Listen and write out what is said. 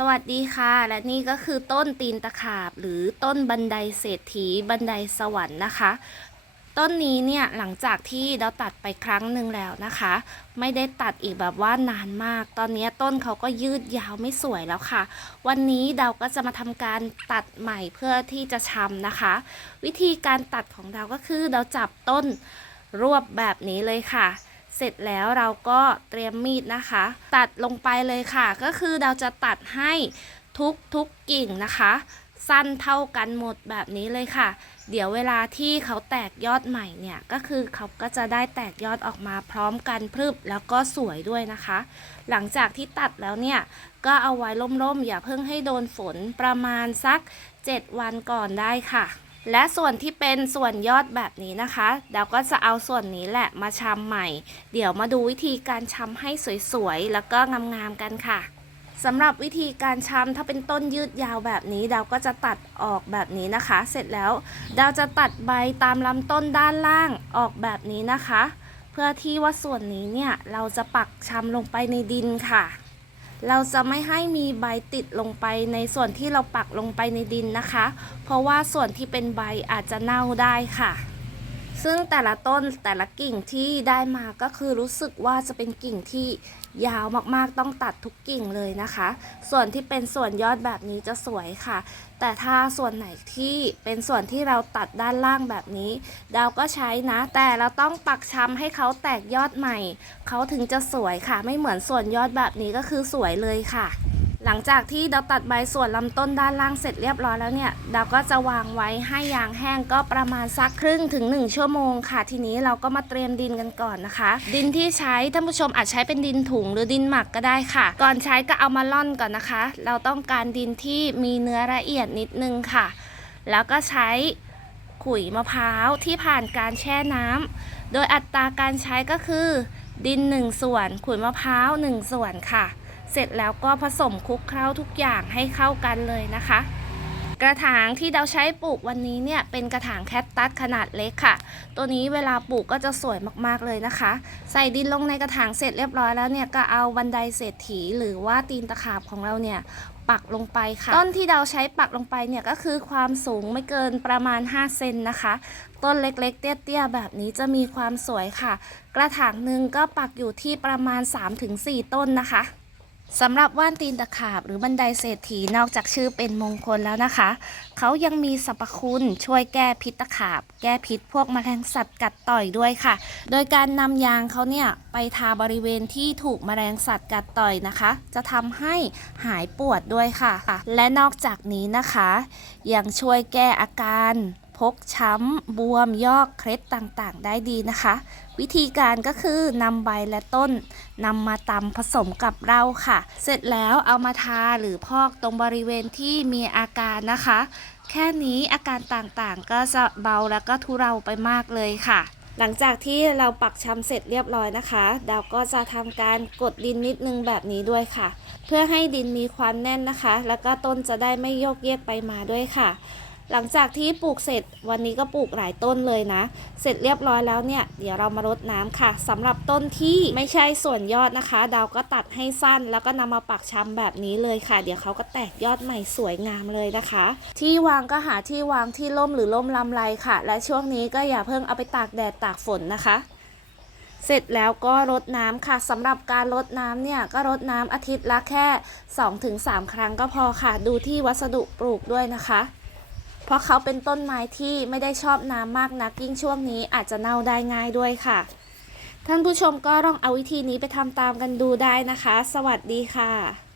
สวัสดีค่ะ และนี่ก็คือต้นตีนตะขาบหรือต้นบันไดเศรษฐีบันไดสวรรค์นะคะ ต้นนี้เนี่ยหลังจากที่เราตัดไปครั้งหนึ่งแล้วนะคะ ไม่ได้ตัดอีกแบบว่านานมาก ตอนนี้ต้นเขาก็ยืดยาวไม่สวยแล้วค่ะ วันนี้เราก็จะมาทำการตัดใหม่เพื่อที่จะชำนะคะ วิธีการตัดของเราก็คือเราจับต้นรวบแบบนี้เลยค่ะ เสร็จแล้วเราก็เตรียมมีดนะคะ ตัดลงไปเลยค่ะ ก็คือเราจะตัดให้ทุกทุกกิ่งนะคะ สั้นเท่ากันหมดแบบนี้เลยค่ะ เดี๋ยวเวลาที่เขาแตกยอดใหม่เนี่ยก็คือเขาก็จะได้แตกยอดออกมาพร้อมกันพรึบแล้วก็สวยด้วยนะคะ หลังจากที่ตัดแล้วเนี่ยก็เอาไว้ร่มๆอย่าเพิ่งให้โดนฝนประมาณสัก 7 วันก่อนได้ค่ะ และส่วนที่เป็นส่วนยอดแบบนี้นะคะเราก็จะเอาส่วนนี้แหละมาชำใหม่ เดี๋ยวมาดูวิธีการชำให้สวยๆ แล้วก็งามๆกันค่ะสำหรับวิธีการชำถ้าเป็นต้นยืดยาวแบบนี้เราก็จะตัดออกแบบนี้นะคะ เสร็จแล้วเราจะตัดใบตามลำต้นด้านล่างออกแบบนี้นะคะ เพื่อที่ว่าส่วนนี้เนี่ยเราจะปักชำลงไปในดินค่ะ เราจะไม่ให้มีใบติดลงไปในส่วนที่เราปักลงไปในดินนะคะ เพราะว่าส่วนที่เป็นใบอาจจะเน่าได้ค่ะ ซึ่งแต่ละต้นแต่ละกิ่งที่ได้มาก็คือรู้สึกว่าจะเป็นกิ่งที่ยาวมากๆต้องตัดทุกกิ่งเลยนะคะ ส่วนที่เป็นส่วนยอดแบบนี้จะสวยค่ะ แต่ถ้าส่วนไหนที่เป็นส่วนที่เราตัดด้านล่างแบบนี้เราก็ใช้นะ แต่เราต้องปักช้ำให้เขาแตกยอดใหม่ เขาถึงจะสวยค่ะ ไม่เหมือนส่วนยอดแบบนี้ก็คือสวยเลยค่ะ หลังจากที่เราตัดใบส่วนลำต้นด้านล่างเสร็จเรียบร้อยแล้วเนี่ยเราก็จะวางไว้ให้ยางแห้งก็ประมาณสักครึ่งถึง 1 ชั่วโมงค่ะ ทีนี้เราก็มาเตรียมดินกันก่อนนะคะ ดินที่ใช้ท่านผู้ชมอาจใช้เป็นดินถุงหรือดินหมักก็ได้ค่ะ ก่อนใช้ก็เอามาล่อนก่อนนะคะ เราต้องการดินที่มีเนื้อละเอียดนิดนึงค่ะ แล้วก็ใช้ขุยมะพร้าวที่ผ่านการแช่น้ำโดยอัตราการใช้ก็คือ ดิน 1 ส่วน ขุยมะพร้าว 1 ส่วนค่ะ เสร็จแล้วก็ผสมคลุกเคล้าทุกอย่างให้เข้ากันเลยนะคะ กระถางที่เราใช้ปลูกวันนี้เนี่ยเป็นกระถางแคคตัสขนาดเล็กค่ะ ตัวนี้เวลาปลูกก็จะสวยมากๆเลยนะคะ ใส่ดินลงในกระถางเสร็จเรียบร้อยแล้วเนี่ยก็เอาบันไดเศรษฐีหรือว่าตีนตะขาบของเราเนี่ยปักลงไปค่ะ ต้นที่เราใช้ปักลงไปเนี่ยก็คือความสูงไม่เกินประมาณ 5 เซนนะคะ ต้นเล็กๆ เตี้ยๆ แบบนี้จะมีความสวยค่ะ กระถางหนึ่งก็ปักอยู่ที่ประมาณ 3-4 ต้นนะคะ สำหรับว่านตีนตะขาบหรือบันไดเศรษฐีนอกจากชื่อเป็นมงคลแล้วนะคะ เขายังมีสรรพคุณช่วยแก้พิษตะขาบ แก้พิษพวกแมลงสัตว์กัดต่อยด้วยค่ะ โดยการนำยางเขาเนี่ยไปทาบริเวณที่ถูกแมลงสัตว์กัดต่อยนะคะ จะทำให้หายปวดด้วยค่ะ และนอกจากนี้นะคะ ยังช่วยแก้อาการ พกช้ำ บวม ยอกเคล็ดต่างๆ ได้ดีนะคะ วิธีการก็คือนำใบและต้นนำมาตำผสมกับเหล้าค่ะ เสร็จแล้วเอามาทาหรือพอกตรงบริเวณที่มีอาการนะคะ แค่นี้อาการต่างๆ ก็จะเบาแล้วก็ทุเลาไปมากเลยค่ะหลังจากที่เราปักชำเสร็จเรียบร้อยนะคะเราก็จะทำการกดดินนิดนึงแบบนี้ด้วยค่ะ เพื่อให้ดินมีความแน่นนะคะ แล้วก็ต้นจะได้ไม่โยกเยกไปมาด้วยค่ะ หลังจากที่ปลูกเสร็จวันนี้ก็ปลูกหลายต้นเลยนะ เสร็จเรียบร้อยแล้วเนี่ย เดี๋ยวเรามารดน้ำค่ะสำหรับต้นที่ไม่ใช่ส่วนยอดนะคะเราก็ตัดให้สั้น แล้วก็นำมาปักชำแบบนี้เลยค่ะ เดี๋ยวเขาก็แตกยอดใหม่สวยงามเลยนะคะ ที่วางก็หาที่วางที่ร่มหรือร่มลำไรค่ะ และช่วงนี้ก็อย่าเพิ่งเอาไปตากแดดตากฝนนะคะเสร็จแล้วก็รดน้ำค่ะสำหรับการรดน้ำเนี่ยก็รดน้ำอาทิตย์ละแค่ 2-3 ครั้งก็พอค่ะ ดูที่วัสดุปลูกด้วยนะคะ เพราะเขาเป็นต้นไม้ที่ไม่ได้ชอบน้ำมากนัก ยิ่งช่วงนี้อาจจะเน่าได้ง่ายด้วยค่ะ ท่านผู้ชมก็ลองเอาวิธีนี้ไปทำตามกันดูได้นะคะ สวัสดีค่ะ